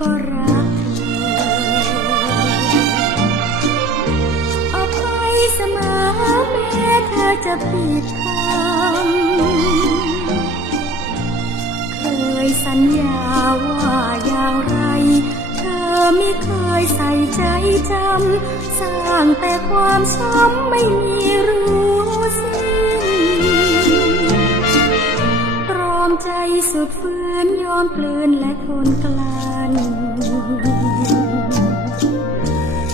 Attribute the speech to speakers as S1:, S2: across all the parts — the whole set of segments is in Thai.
S1: ก็รักเธอออกไปเสมอแม้เธอจะผิดคำ เคยสัญญาว่าอย่างไร เธอไม่เคยใส่ใจจำ สร้างแต่ความช้ำไม่มีรู้สิ้ สุดฝืนยอมกลืนและทนกลั้น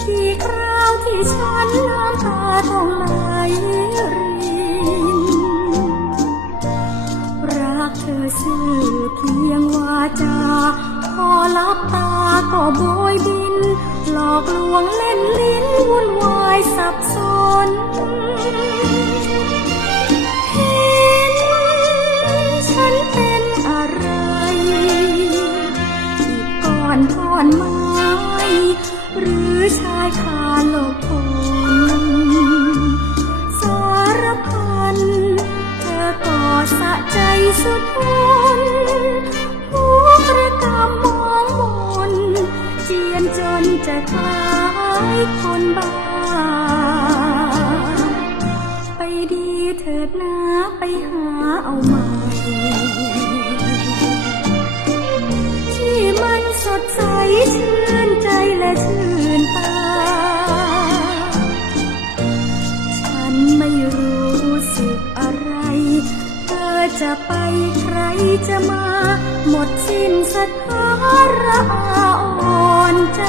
S1: ที่คราวที่ฉันน้ำตาต้องไหลรินรักเธอซื่อเพียงวาจาพอลับตาก็โบยบิน หลอกลวงเล่นลิ้นวุ่นวายสับสน ชายคาโลกพลสารพันเธอก็สะใจสุดทนผู้กระทำมองมนเจียนจนจะคล้ายคนบ้า ไปดีเถิดนะไปหาเอาใหม่ที่มันสดใสชื่นใจและชื่น จะไปใครจะมา หมดสิ้นสถาระอ่อนใจ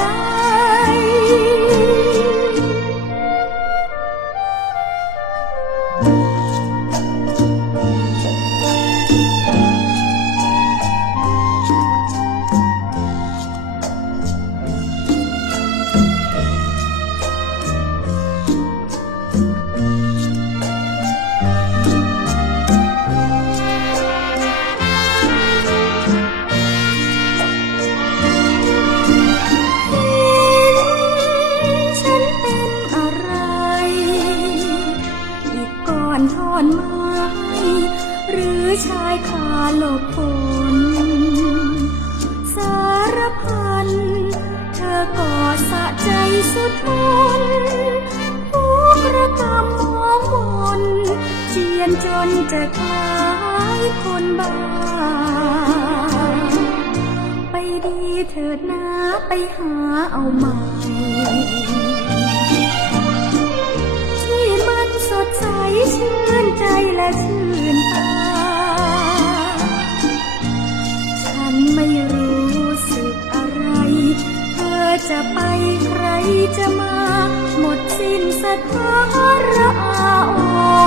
S1: รือชายคาโลกฝนสารพัน เธอก็สะใจสุดทนผู้กระทำมองมนเจียนจนจะคล้ายคนบ้า ไปดีเถิดนะไปหาเอาใหม่ที่มันสดใสชื่นใจและชื่นตา จะไปใครจะมา หมดสิ้นสถาระอ่อน